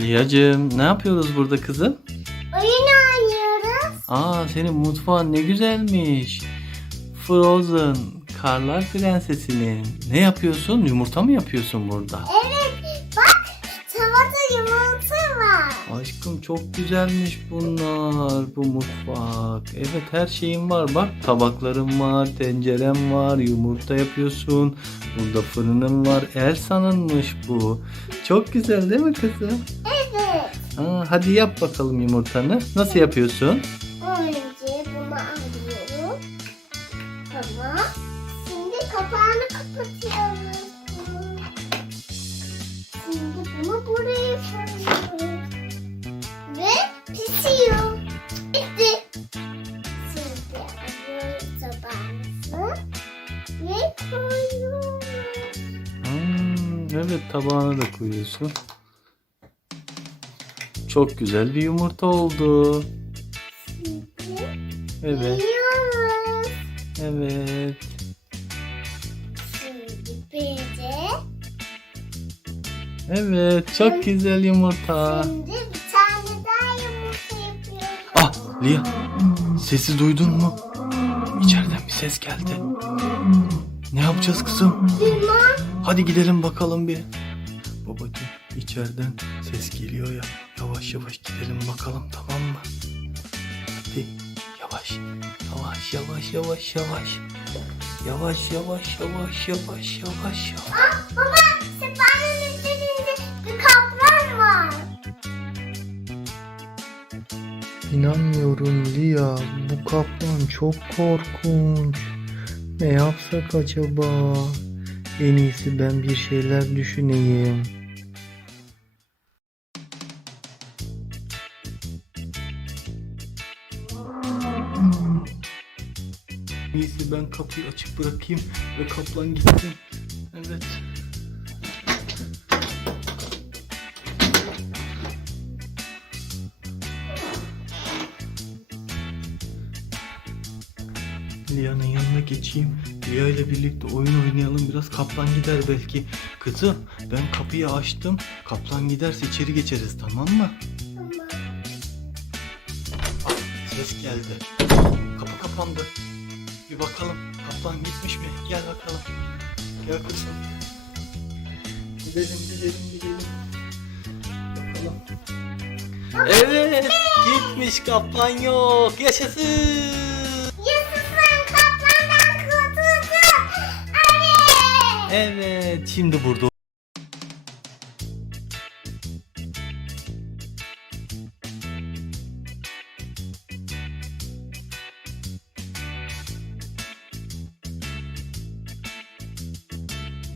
Liyacığım ne yapıyoruz burada kızım? Oyun oynuyoruz. Aa senin mutfağın ne güzelmiş. Frozen, Karlar Prensesi'nin. Ne yapıyorsun? Yumurta mı yapıyorsun burada? Evet Aşkım çok güzelmiş bunlar. Bu mutfak. Evet her şeyin var. Bak tabakların var, tencerem var, yumurta yapıyorsun. Burada fırının var. Elsa'nınmış bu. Çok güzel değil mi kızım? Evet. Aa, hadi yap bakalım yumurtanı. Nasıl yapıyorsun? Önce bunu alıyorum. Tamam. Şimdi kapağını kapatıyorum. Evet tabağına da koyuyorsun. Çok güzel bir yumurta oldu. Evet, yiyoruz. evet. Şimdi Evet, çok güzel yumurta. Şimdi bir tane daha yumurta yapıyorum. Ah, Lia, sesi duydun mu? İçeriden bir ses geldi. Ne yapacağız kızım? Limon. Hadi gidelim bakalım bir. Babacığım, içeriden ses geliyor ya. Yavaş yavaş gidelim bakalım, tamam mı? Hadi, yavaş, yavaş, yavaş, yavaş, yavaş. Yavaş, yavaş, yavaş, yavaş, yavaş, yavaş. Ah baba sefarenin üzerinde bir kaplan var. İnanmıyorum Lia. Bu kaplan çok korkunç. Ne yapsak acaba? En iyisi ben bir şeyler düşüneyim. En iyisi ben kapıyı açık bırakayım ve kaplan gitsin. Evet. Lia'nın yanına geçeyim. Lia ile birlikte oyun oynayalım. Biraz kaplan gider belki. Kızım ben kapıyı açtım. Kaplan giderse içeri geçeriz tamam mı? Tamam. Ah, ses geldi. Kapı kapandı. Bir bakalım kaplan gitmiş mi? Gel bakalım. Gel kızım. Gidelim gidelim gidelim. Bakalım. Evet gitmiş kaplan yok. Yaşasın. Evet, şimdi burada